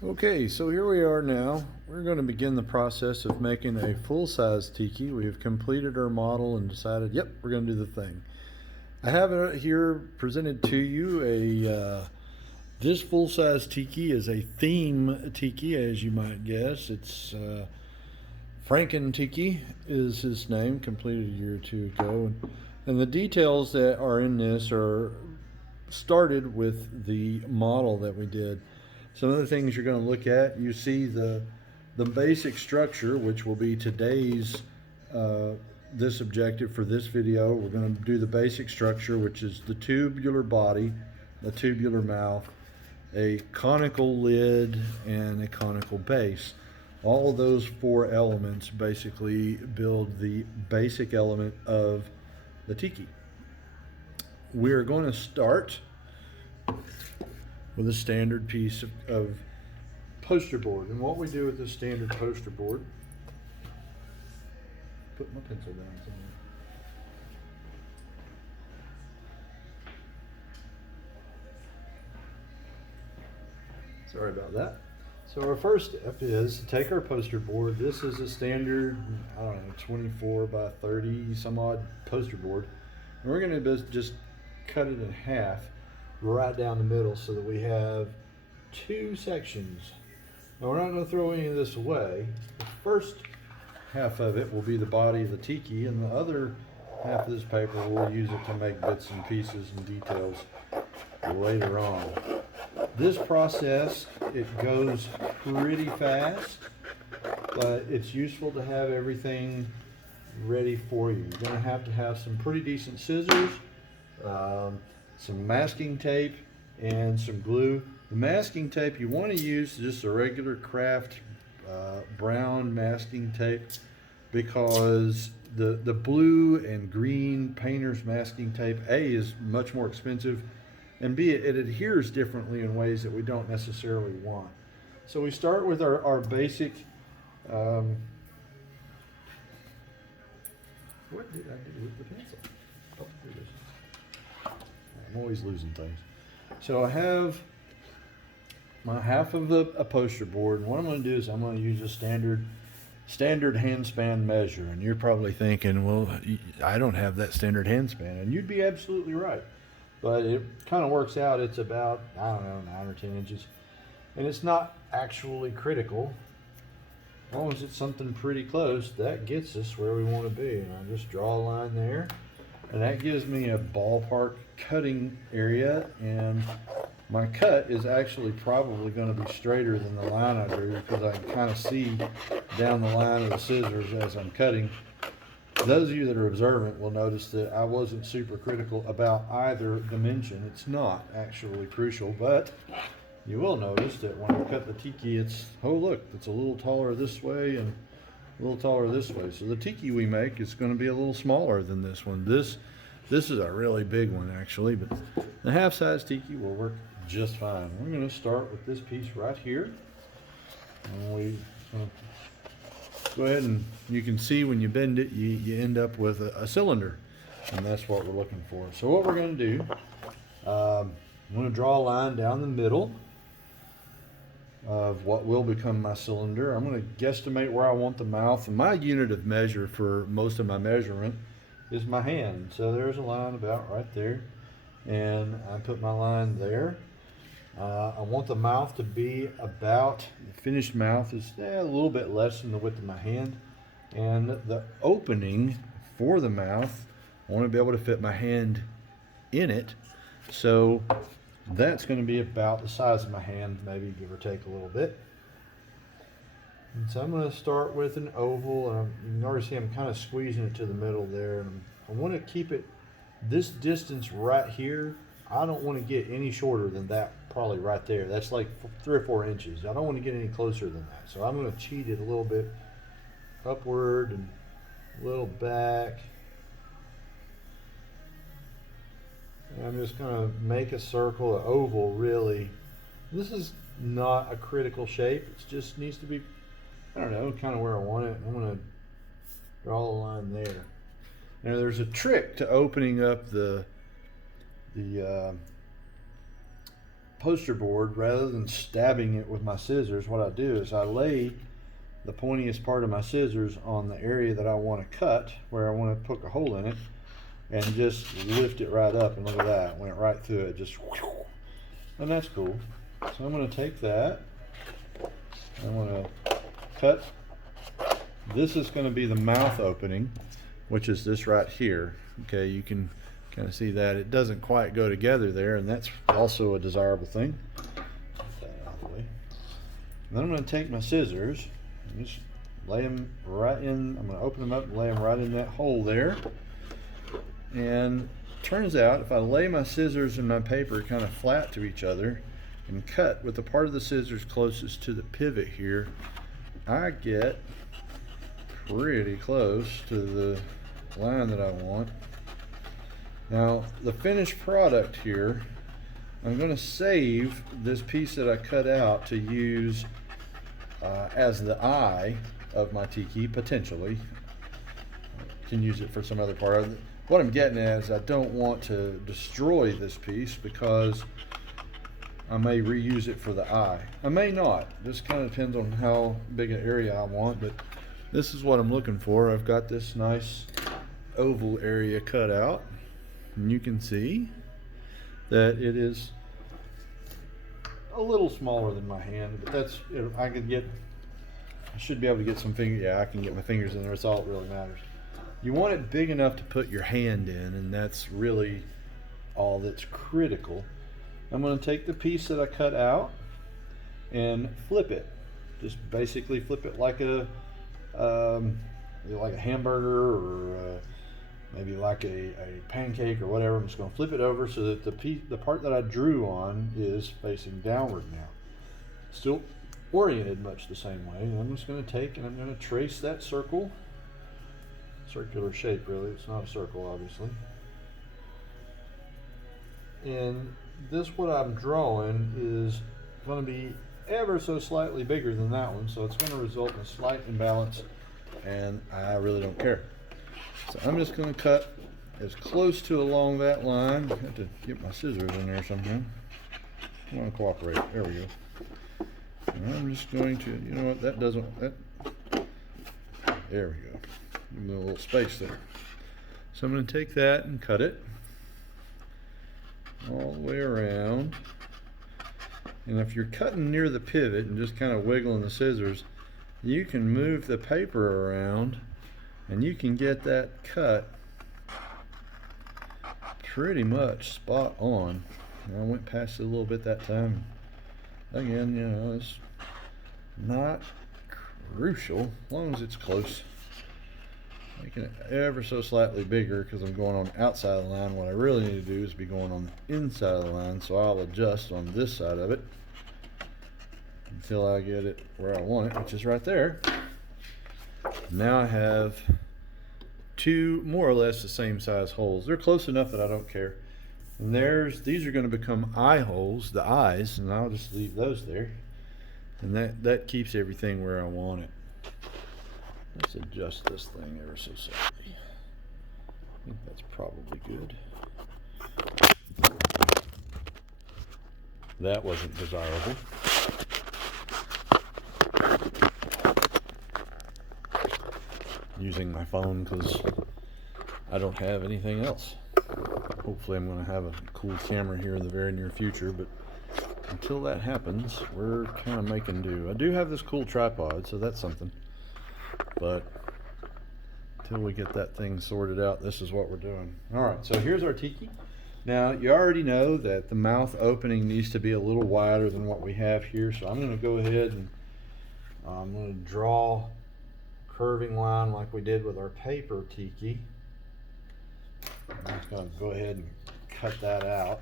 Okay, so here we are now. We're going to begin the process of making a full-size tiki. We have completed our model and decided, yep, we're going to do the thing. I have it here presented to you. This full-size tiki is a theme tiki, as you might guess. It's Franken Tiki is his name, completed a year or two ago. And the details that are in this are started with the model that we did. Some of the things you're going to look at, you see the basic structure, which will be today's this objective for this video. We're going to do the basic structure, which is the tubular body, the tubular mouth, a conical lid, and a conical base. All of those four elements basically build the basic element of the tiki. We're going to start with a standard piece of poster board. And what we do with this standard poster board, put my pencil down somewhere. Sorry about that. So our first step is to take our poster board. This is a standard, I don't know, 24 by 30 some odd poster board. And we're going to just cut it in half right down the middle so that we have two sections. Now we're not going to throw any of this away. The first half of it will be the body of the tiki, and the other half of this paper we'll use it to make bits and pieces and details later on. This process, it goes pretty fast, but it's useful to have everything ready for you. You're going to have some pretty decent scissors, some masking tape, and some glue. The masking tape, you want to use just a regular craft brown masking tape, because the blue and green painter's masking tape, A, is much more expensive, and B, it adheres differently in ways that we don't necessarily want. So we start with our basic, what did I do with the pencil? Oh, here it is. I'm always losing things. So I have my half of a poster board, and what I'm going to do is I'm going to use a standard handspan measure. And you're probably thinking, well, I don't have that standard handspan, and you'd be absolutely right. But it kind of works out. It's about, I don't know, 9 or 10 inches, and it's not actually critical. As long as it's something pretty close, that gets us where we want to be. And I just draw a line there, and that gives me a ballpark cutting area, and my cut is actually probably going to be straighter than the line I drew, because I can kind of see down the line of the scissors as I'm cutting. Those of you that are observant will notice that I wasn't super critical about either dimension. It's not actually crucial, but you will notice that when I cut the tiki, it's, oh look, it's a little taller this way and a little taller this way. So the tiki we make is going to be a little smaller than this one. This is a really big one actually, but the half-size tiki will work just fine. We're going to start with this piece right here, and we go ahead, and you can see when you bend it, you end up with a cylinder, and that's what we're looking for. So what we're going to do, I'm going to draw a line down the middle of what will become my cylinder. I'm going to guesstimate where I want the mouth, and my unit of measure for most of my measurement is my hand. So there's a line about right there, and I put my line there. I want the mouth to be about, the finished mouth is a little bit less than the width of my hand, and the opening for the mouth, I want to be able to fit my hand in it, so that's going to be about the size of my hand, maybe give or take a little bit. And so I'm going to start with an oval, and you can already see I'm kind of squeezing it to the middle there, and I want to keep it this distance right here. I don't want to get any shorter than that, probably right there. That's like 3 or 4 inches. I don't want to get any closer than that. So I'm going to cheat it a little bit upward and a little back. And I'm just going to make a circle, an oval really. This is not a critical shape. It just needs to be, I don't know, kind of where I want it. I'm going to draw a line there. Now there's a trick to opening up the poster board, rather than stabbing it with my scissors, what I do is I lay the pointiest part of my scissors on the area that I want to cut, where I want to poke a hole in it, and just lift it right up. And look at that, went right through it, just whew, and that's cool. So I'm going to take that, I'm going to cut. This is going to be the mouth opening, which is this right here. Okay, you can kind of see that it doesn't quite go together there, and that's also a desirable thing. Get that out of the way. Then I'm going to take my scissors and just lay them right in. I'm going to open them up and lay them right in that hole there. And turns out if I lay my scissors and my paper kind of flat to each other and cut with the part of the scissors closest to the pivot here, I get pretty close to the line that I want. Now the finished product here, I'm going to save this piece that I cut out to use as the eye of my tiki, potentially. I can use it for some other part of it. What I'm getting at is I don't want to destroy this piece, because I may reuse it for the eye. I may not. This kind of depends on how big an area I want, but this is what I'm looking for. I've got this nice oval area cut out, and you can see that it is a little smaller than my hand, but that's, I should be able to get some fingers. Yeah, I can get my fingers in there. That's all that really matters. You want it big enough to put your hand in, and that's really all that's critical. I'm going to take the piece that I cut out and flip it. Just basically flip it like a hamburger, or maybe like a pancake or whatever. I'm just going to flip it over so that the part that I drew on is facing downward now. Still oriented much the same way. And I'm just going to take and I'm going to trace that circle. Circular shape, really. It's not a circle, obviously. And this, what I'm drawing, is going to be ever so slightly bigger than that one, so it's going to result in a slight imbalance, and I really don't care. So I'm just going to cut as close to along that line. I have to get my scissors in there somehow. I want to cooperate. There we go. And I'm just going to, you know what, that doesn't, that, there we go. Give me a little space there. So I'm going to take that and cut it all the way around. And if you're cutting near the pivot and just kind of wiggling the scissors, you can move the paper around and you can get that cut pretty much spot on. I went past it a little bit that time. Again, you know, it's not crucial as long as it's close. Making it ever so slightly bigger because I'm going on the outside of the line. What I really need to do is be going on the inside of the line, so I'll adjust on this side of it until I get it where I want it, which is right there. Now I have two more or less the same size holes. They're close enough that I don't care. And these are going to become eye holes, the eyes, and I'll just leave those there. And that keeps everything where I want it. Let's adjust this thing ever so slightly. I think that's probably good. That wasn't desirable. Using my phone because I don't have anything else. Hopefully I'm going to have a cool camera here in the very near future, but until that happens, we're kind of making do. I do have this cool tripod, so that's something. But until we get that thing sorted out, this is what we're doing. Alright, so here's our tiki. Now, you already know that the mouth opening needs to be a little wider than what we have here, so I'm going to go ahead and I'm going to draw a curving line like we did with our paper tiki. I'm just going to go ahead and cut that out.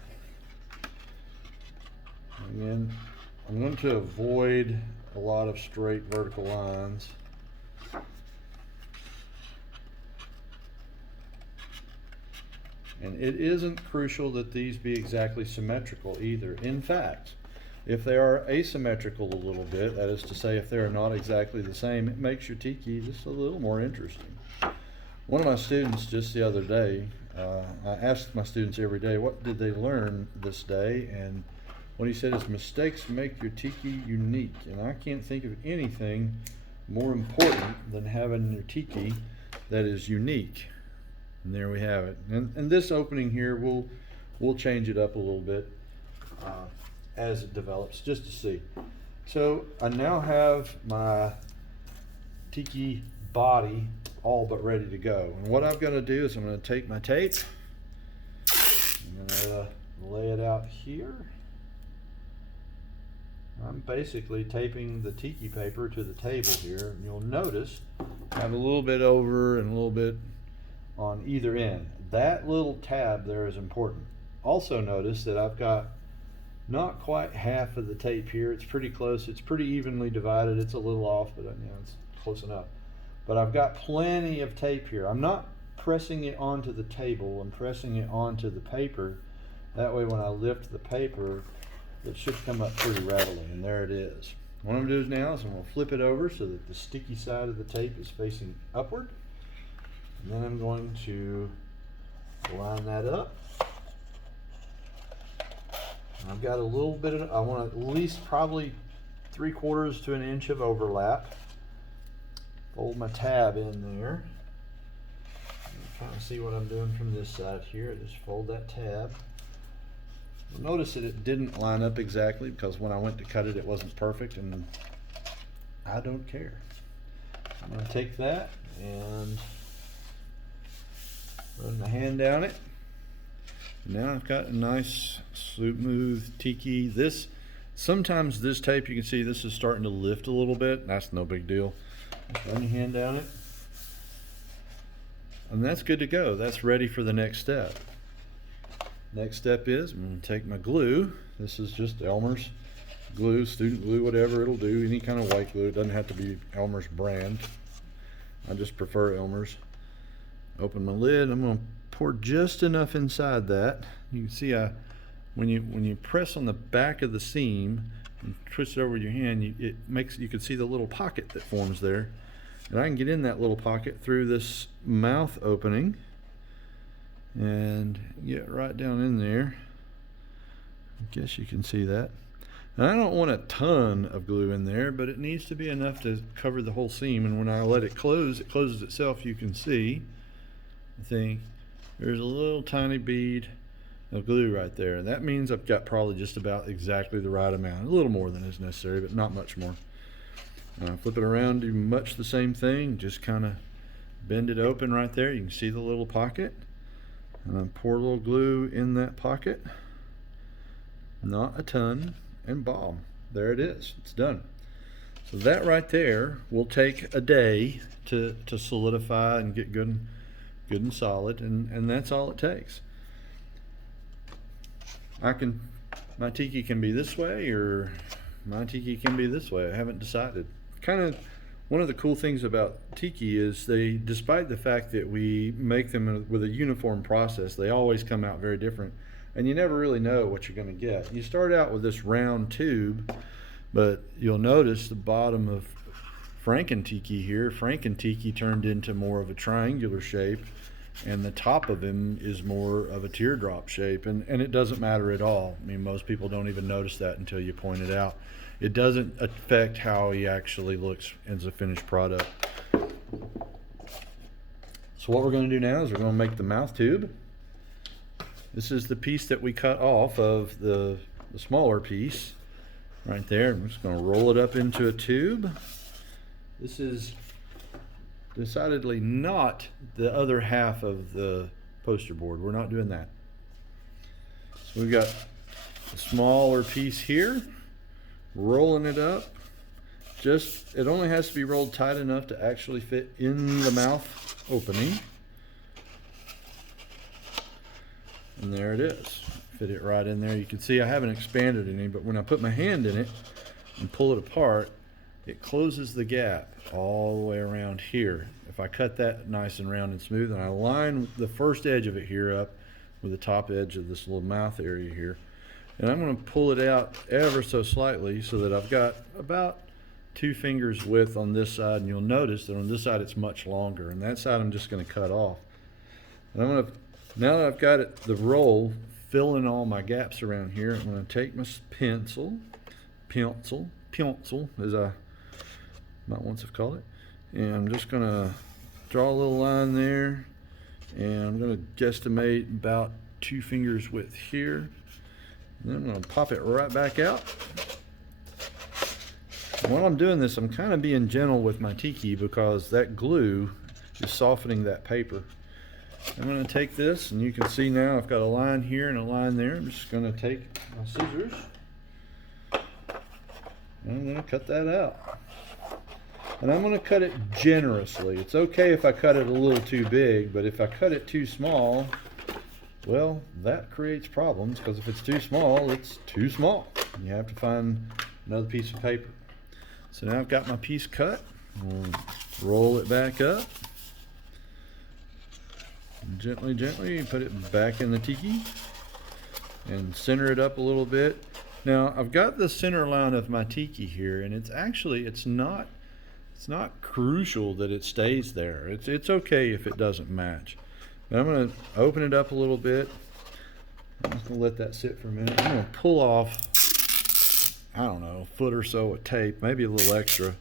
Again, I'm going to avoid a lot of straight vertical lines. And it isn't crucial that these be exactly symmetrical either. In fact, if they are asymmetrical a little bit, that is to say if they're not exactly the same, it makes your tiki just a little more interesting. One of my students just the other day, I asked my students every day, what did they learn this day? And what he said is mistakes make your tiki unique. And I can't think of anything more important than having your tiki that is unique. And there we have it. And this opening here, we'll change it up a little bit as it develops, just to see. So I now have my tiki body all but ready to go. And what I'm gonna do is I'm gonna take my tape, I'm gonna lay it out here. I'm basically taping the tiki paper to the table here, and you'll notice I have a little bit over and a little bit on either end. That little tab there is important. Also notice that I've got not quite half of the tape here. It's pretty close. It's pretty evenly divided. It's a little off, but it's close enough. But I've got plenty of tape here. I'm not pressing it onto the table. I'm pressing it onto the paper. That way when I lift the paper, it should come up pretty readily, and there it is. What I'm going to do now is I'm going to flip it over so that the sticky side of the tape is facing upward. And then I'm going to line that up. I've got a little bit of, I want at least probably 3/4 to an inch of overlap. Fold my tab in there. Kind of see what I'm doing from this side here. Just fold that tab. You'll notice that it didn't line up exactly because when I went to cut it, it wasn't perfect, and I don't care. I'm going to take that and run my hand down it. Now I've got a nice smooth tiki. Sometimes this tape, you can see this is starting to lift a little bit. That's no big deal. Just run your hand down it. And that's good to go. That's ready for the next step. Next step is I'm going to take my glue. This is just Elmer's glue, student glue, whatever it'll do. Any kind of white glue. It doesn't have to be Elmer's brand. I just prefer Elmer's. Open my lid. I'm going to pour just enough inside that. You can see when you press on the back of the seam and twist it over your hand, you can see the little pocket that forms there. And I can get in that little pocket through this mouth opening and get right down in there. I guess you can see that. And I don't want a ton of glue in there, but it needs to be enough to cover the whole seam. And when I let it closes itself. You can see, I think, there's a little tiny bead of glue right there. That means I've got probably just about exactly the right amount. A little more than is necessary, but not much more. Flip it around, do much the same thing. Just kind of bend it open right there. You can see the little pocket. And then pour a little glue in that pocket. Not a ton. And bomb. There it is. It's done. So that right there will take a day to solidify and get good and solid, and that's all it takes. My tiki can be this way, or my tiki can be this way. I haven't decided. Kind of one of the cool things about tiki is despite the fact that we make them with a uniform process, they always come out very different, and you never really know what you're going to get. You start out with this round tube, but you'll notice the bottom of Franken tiki here. Franken tiki turned into more of a triangular shape, and the top of him is more of a teardrop shape, and it doesn't matter at all. I mean, most people don't even notice that until you point it out. It doesn't affect how he actually looks as a finished product. So what we're going to do now is we're going to make the mouth tube. This is the piece that we cut off of the smaller piece right there. I'm just going to roll it up into a tube. This is decidedly not the other half of the poster board. We're not doing that. So we've got a smaller piece here, rolling it up. It only has to be rolled tight enough to actually fit in the mouth opening. And there it is. Fit it right in there. You can see I haven't expanded any, but when I put my hand in it and pull it apart, it closes the gap all the way around here. If I cut that nice and round and smooth, and I line the first edge of it here up with the top edge of this little mouth area here, and I'm going to pull it out ever so slightly so that I've got about 2 fingers width on this side, and you'll notice that on this side it's much longer, and that side I'm just going to cut off. And I'm going to, now that I've got it, the roll fill in all my gaps around here. I'm going to take my pencil, as I might once have called it, and I'm just going to draw a little line there, and I'm going to guesstimate about 2 fingers width here. And then I'm going to pop it right back out. And while I'm doing this, I'm kind of being gentle with my tiki because that glue is softening that paper. I'm going to take this, and you can see now I've got a line here and a line there. I'm just going to take my scissors, and I'm going to cut that out. And I'm going to cut it generously. It's okay if I cut it a little too big, but if I cut it too small, well, that creates problems, because if it's too small, it's too small. You have to find another piece of paper. So now I've got my piece cut. I'll roll it back up. Gently, gently put it back in the tiki and center it up a little bit. Now I've got the center line of my tiki here, and it's not crucial that it stays there. It's okay if it doesn't match. But I'm going to open it up a little bit. I'm just going to let that sit for a minute. I'm going to pull off, I don't know, a foot or so of tape, maybe a little extra.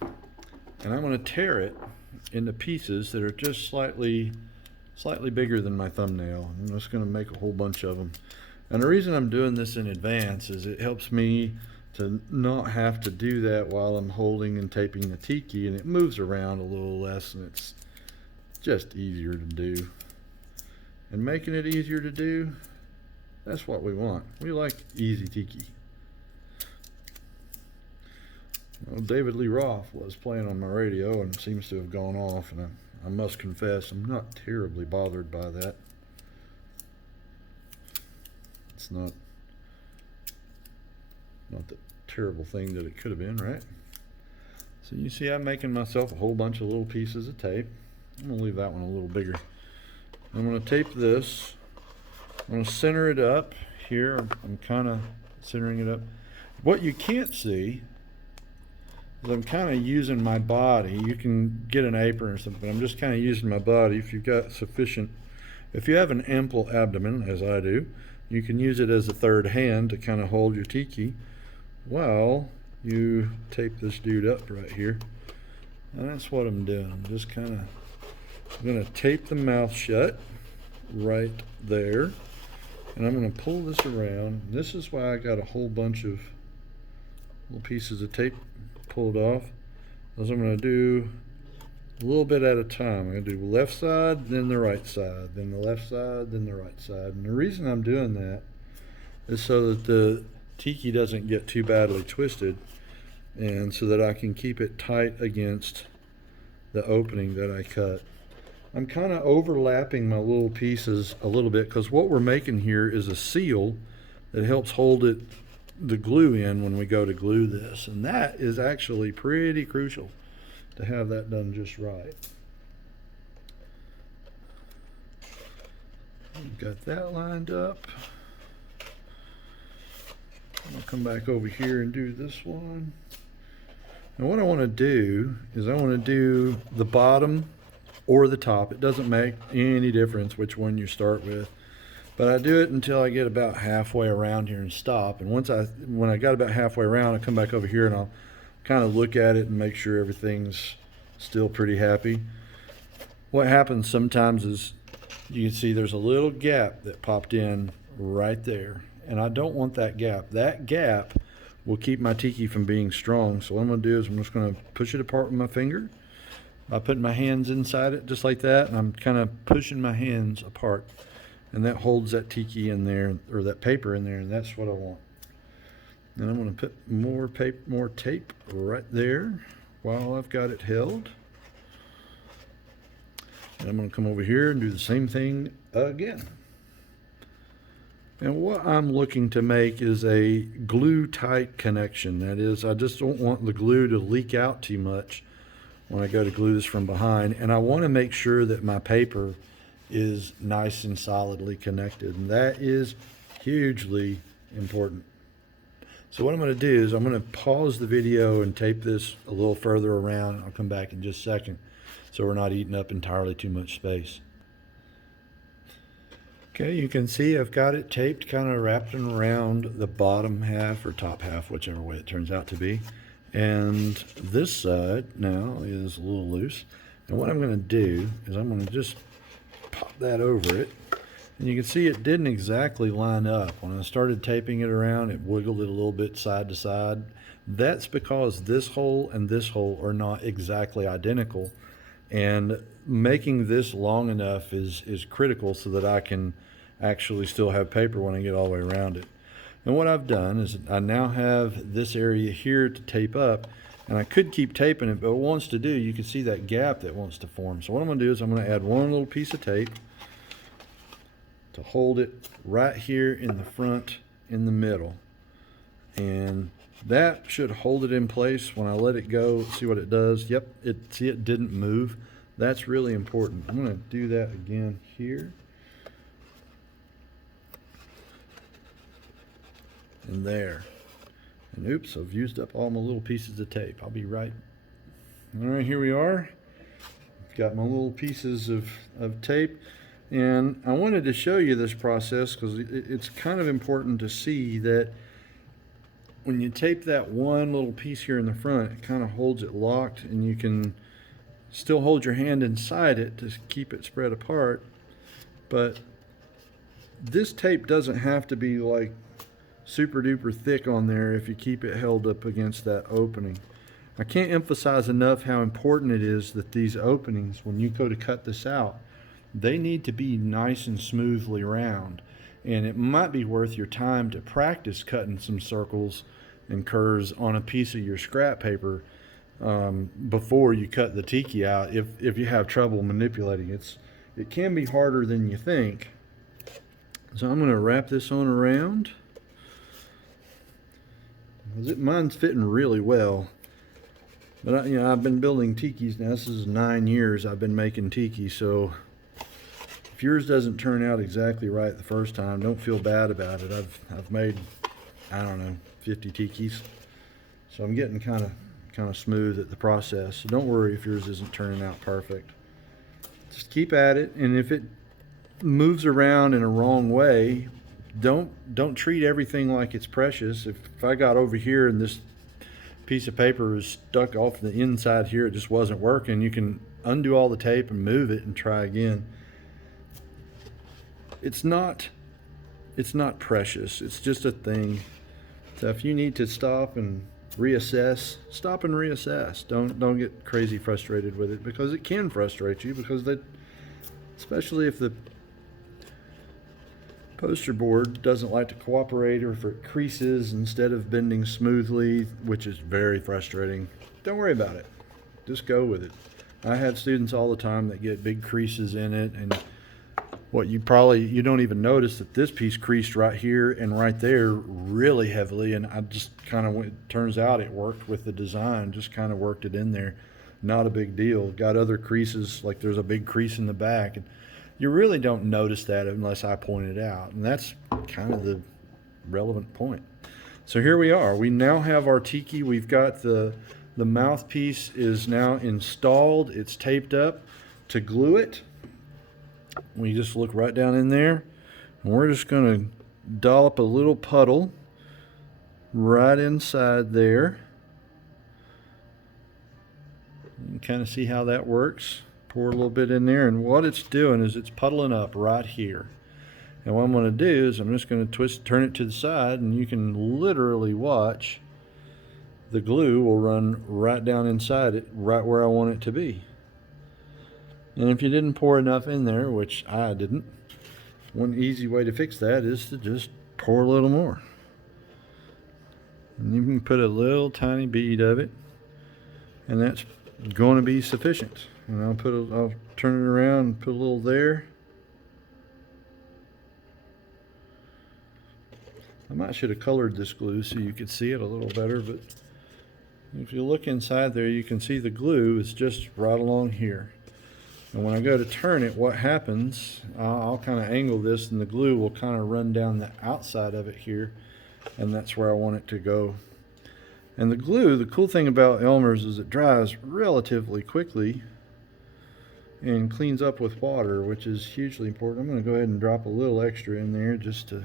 And I'm going to tear it into pieces that are just slightly bigger than my thumbnail. I'm just going to make a whole bunch of them. And the reason I'm doing this in advance is it helps me to not have to do that while I'm holding and taping the tiki, and it moves around a little less, and it's just easier to do. And making it easier to do, that's what we want. We like easy tiki. Well, David Lee Roth was playing on my radio and seems to have gone off, and I must confess I'm not terribly bothered by that. It's not the terrible thing that it could have been, right? So you see I'm making myself a whole bunch of little pieces of tape. I'm going to leave that one a little bigger. I'm going to tape this. I'm going to center it up here. I'm kind of centering it up. What you can't see is I'm kind of using my body. You can get an apron or something, but I'm just kind of using my body. If you've got sufficient, if you have an ample abdomen, as I do, you can use it as a third hand to kind of hold your tiki while you tape this dude up right here. And that's what I'm doing. I'm just kind of, I'm going to tape the mouth shut right there, and I'm going to pull this around. This is why I got a whole bunch of little pieces of tape pulled off, as I'm going to do a little bit at a time. I'm going to do the left side, then the right side, then the left side, then the right side. And the reason I'm doing that is so that the tiki doesn't get too badly twisted, and so that I can keep it tight against the opening that I cut. I'm kind of overlapping my little pieces a little bit, because what we're making here is a seal that helps hold the glue in when we go to glue this, and that is actually pretty crucial to have that done just right. We've got that lined up. I'm going to come back over here and do this one. Now what I want to do is I want to do the bottom or the top. It doesn't make any difference which one you start with, but I do it until I get about halfway around here and stop. And when I got about halfway around, I come back over here and I'll kind of look at it and make sure everything's still pretty happy. What happens sometimes is you can see there's a little gap that popped in right there, and I don't want that gap. That gap will keep my tiki from being strong. So what I'm going to do is I'm just going to push it apart with my finger by putting my hands inside it just like that, and I'm kind of pushing my hands apart, and that holds that tiki in there, or that paper in there, and that's what I want. And I'm going to put more tape right there while I've got it held. And I'm going to come over here and do the same thing again. And what I'm looking to make is a glue tight connection. That is, I just don't want the glue to leak out too much when I go to glue this from behind. And I want to make sure that my paper is nice and solidly connected. And that is hugely important. So what I'm going to do is I'm going to pause the video and tape this a little further around. I'll come back in just a second so we're not eating up entirely too much space. Okay, you can see I've got it taped, kind of wrapped around the bottom half or top half, whichever way it turns out to be. And this side now is a little loose. And what I'm going to do is I'm going to just pop that over it. And you can see it didn't exactly line up. When I started taping it around, it wiggled it a little bit side to side. That's because this hole and this hole are not exactly identical. And making this long enough is critical so that I can actually still have paper when I get all the way around it. And what I've done is I now have this area here to tape up, and I could keep taping it, but what it wants to do, you can see that gap that wants to form. So what I'm going to do is I'm going to add one little piece of tape to hold it right here in the front, in the middle. And that should hold it in place. When I let it go, see what it does. Yep, see it didn't move. That's really important. I'm going to do that again here. And there. And oops, I've used up all my little pieces of tape. I'll be right. All right, here we are. I've got my little pieces of tape. And I wanted to show you this process because it's kind of important to see that when you tape that one little piece here in the front, it kind of holds it locked, and you can still hold your hand inside it to keep it spread apart. But this tape doesn't have to be like super duper thick on there if you keep it held up against that opening. I can't emphasize enough how important it is that these openings, when you go to cut this out, they need to be nice and smoothly round. And it might be worth your time to practice cutting some circles and curves on a piece of your scrap paper before you cut the TIKI out if you have trouble manipulating it. It can be harder than you think. So I'm going to wrap this on around. Mine's fitting really well. But I've been building TIKIs now. This is 9 years I've been making TIKI, so if yours doesn't turn out exactly right the first time, don't feel bad about it. I've made, I don't know, 50 TIKIs. So I'm getting kind of smooth at the process. So don't worry if yours isn't turning out perfect. Just keep at it, and if it moves around in a wrong way, don't treat everything like it's precious. If I got over here and this piece of paper is stuck off the inside here, it just wasn't working, you can undo all the tape and move it and try again. It's not precious, it's just a thing. So if you need to stop and reassess, stop and reassess. Don't get crazy frustrated with it, because it can frustrate you, because especially if the poster board doesn't like to cooperate, or if it creases instead of bending smoothly, which is very frustrating. Don't worry about it. Just go with it. I have students all the time that get big creases in it, and you don't even notice that this piece creased right here and right there really heavily, and I just turns out it worked with the design, just kind of worked it in there. Not a big deal. Got other creases, like there's a big crease in the back, and you really don't notice that unless I point it out, and that's kind of the relevant point. So here we are. We now have our TIKI. We've got the mouthpiece is now installed. It's taped up. To glue it, we just look right down in there, and we're just going to dollop a little puddle right inside there. You can kind of see how that works. Pour a little bit in there, and what it's doing is it's puddling up right here. And what I'm going to do is I'm just going to turn it to the side, and you can literally watch the glue will run right down inside it, right where I want it to be. And if you didn't pour enough in there, which I didn't, one easy way to fix that is to just pour a little more. And you can put a little tiny bead of it, and that's going to be sufficient. And I'll turn it around and put a little there. I should have colored this glue so you could see it a little better, but if you look inside there, you can see the glue is just right along here. And when I go to turn it, what happens, I'll kind of angle this, and the glue will kind of run down the outside of it here, and that's where I want it to go. And the glue, the cool thing about Elmer's is it dries relatively quickly. and cleans up with water, which is hugely important. I'm going to go ahead and drop a little extra in there just to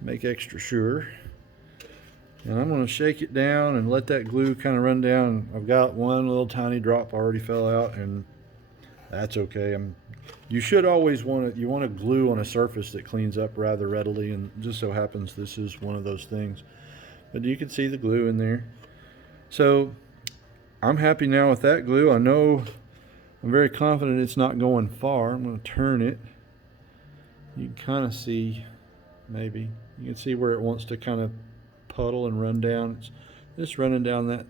make extra sure. And I'm going to shake it down and let that glue kind of run down. I've got one little tiny drop already fell out, and that's okay. You should always want to glue on a surface that cleans up rather readily, and just so happens this is one of those things. But you can see the glue in there. So I'm happy now with that glue. I'm very confident it's not going far. I'm going to turn it. You can kind of see, maybe you can see where it wants to kind of puddle and run down. It's just running down that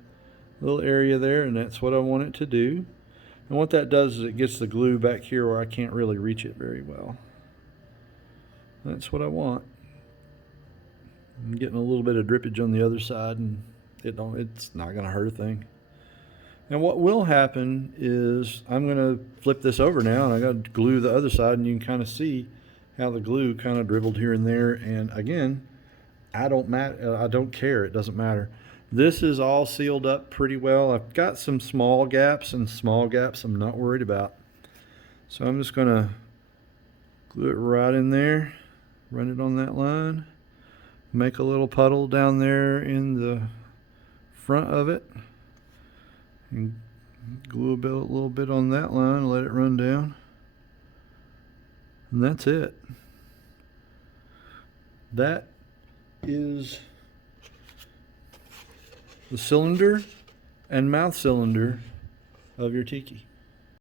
little area there, and that's what I want it to do. And what that does is it gets the glue back here where I can't really reach it very well. That's what I want. I'm getting a little bit of drippage on the other side, and it's not going to hurt a thing. And what will happen is I'm going to flip this over now, and I got to glue the other side, and you can kind of see how the glue kind of dribbled here and there. And again, I don't care. It doesn't matter. This is all sealed up pretty well. I've got some small gaps, and small gaps I'm not worried about. So I'm just going to glue it right in there, run it on that line, make a little puddle down there in the front of it, and glue a little bit on that line, let it run down, and that's it. That is the cylinder and mouth cylinder of your Tiki.